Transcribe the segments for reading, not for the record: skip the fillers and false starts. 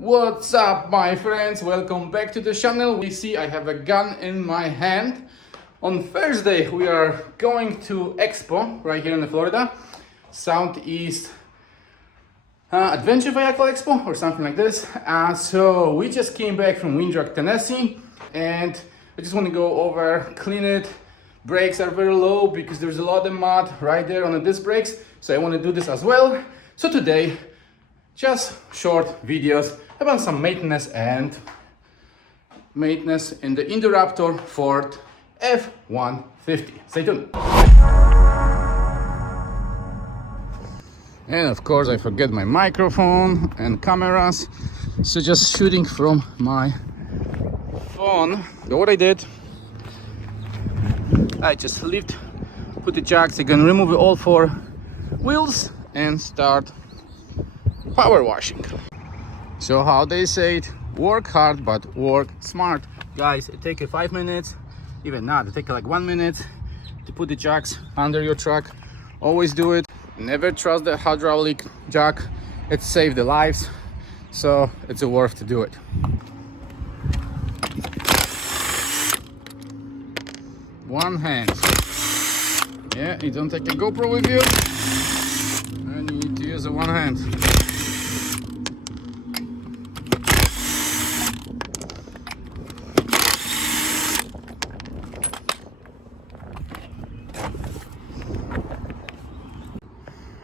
What's up, my friends? Welcome back to the channel. We see I have a gun in my hand. On Thursday we are going to Expo right here in Florida, Southeast Adventure Vehicle Expo or something like this. So we just came back from Windrock, Tennessee, and I just want to go over, clean it. Brakes are very low because there's a lot of mud right there on the disc brakes, so I want to do this as well. So today, just short videos about some maintenance in the Indoraptor Ford F150. Stay tuned. And of course I forget my microphone and cameras, so just shooting from my phone. So what I did, I just put the jacks, you can remove all four wheels and start power washing. So how they say it, work hard but work smart. Guys, it takes you 5 minutes, even not, it takes like 1 minute to put the jacks under your truck. Always do it. Never trust the hydraulic jack, it saves the lives, so it's worth to do it. One hand. Yeah, you don't take a GoPro with you, and you need to use the one hand.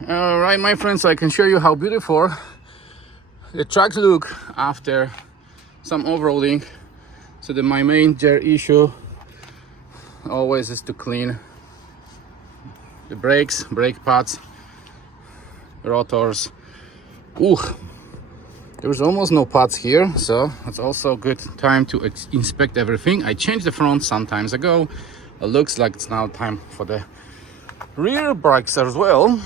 Alright, my friends, so I can show you how beautiful the trucks look after some off-roading. So my major issue always is to clean the brakes, brake pads, rotors. Ooh, there's almost no pads here, so it's also a good time to inspect everything. I changed the front some times ago. It looks like it's now time for the rear brakes as well.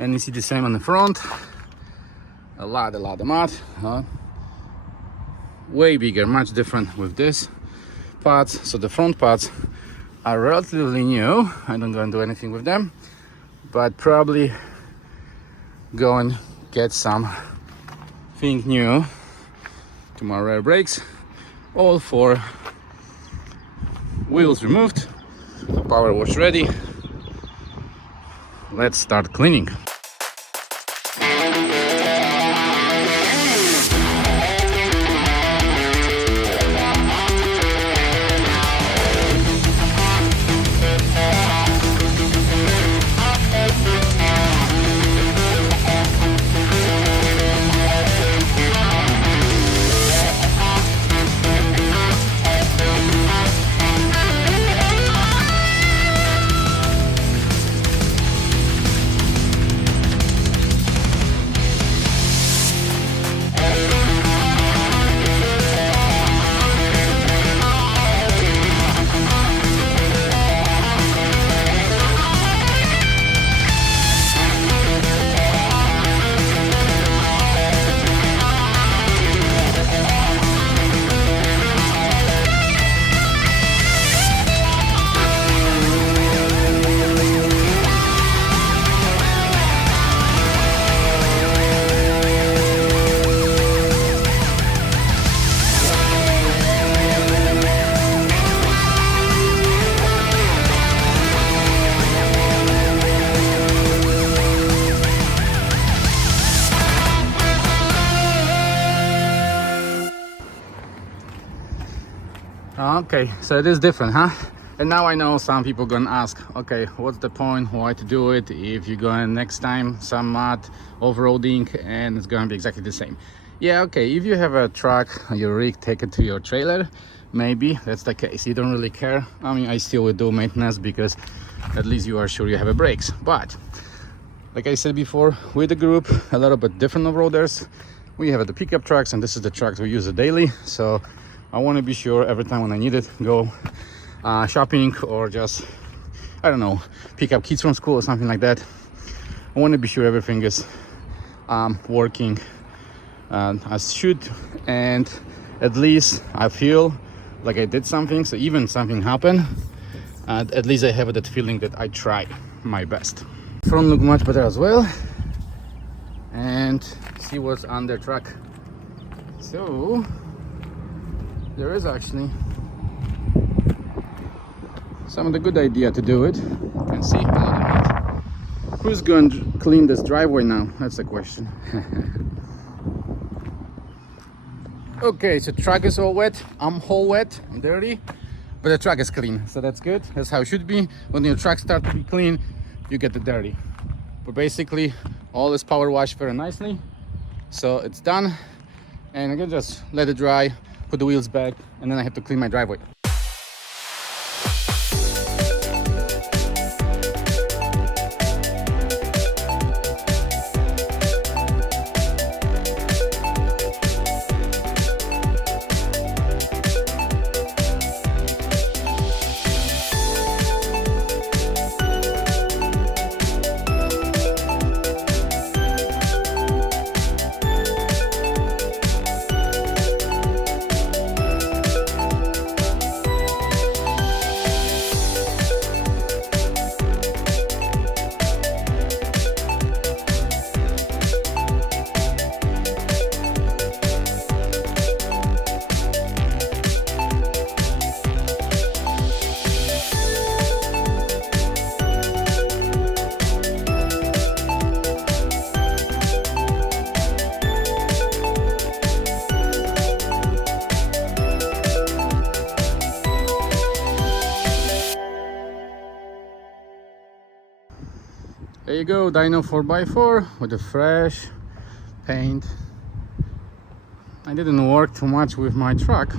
And you see the same on the front. A lot of mud. Way bigger, much different with this pads. So the front pads are relatively new. I don't go and do anything with them, but probably go and get something new to my rear brakes. All four wheels removed, power wash ready. Let's start cleaning. Okay, so it is different, huh? And now I know some people gonna ask, okay, what's the point, why to do it if you're going next time some mud off-roading and it's gonna be exactly the same? Yeah, okay, if you have a truck, your rig, take it to your trailer, maybe that's the case. You don't really care. I mean, I still would do maintenance because at least you are sure you have a brakes. But like I said before, with the group, a little bit different off-roaders, we have the pickup trucks, and this is the trucks we use daily. So I want to be sure every time when I need it, go shopping or just, I don't know, pick up kids from school or something like that. I want to be sure everything is working as should, and at least I feel like I did something. So even something happened, at least I have that feeling that I tried my best. Front look much better as well, and see what's on their truck. So there is actually some of the good idea to do it. You can see a lot of meat. Who's going to clean this driveway now? That's the question. Okay, so truck is all wet. I'm all wet and dirty, but the truck is clean, so that's good. That's how it should be. When your truck starts to be clean, you get the dirty. But basically, all is power washed very nicely, so it's done. And I can just let it dry, put the wheels back, and then I have to clean my driveway. There you go, dyno 4x4 with the fresh paint. I didn't work too much with my truck,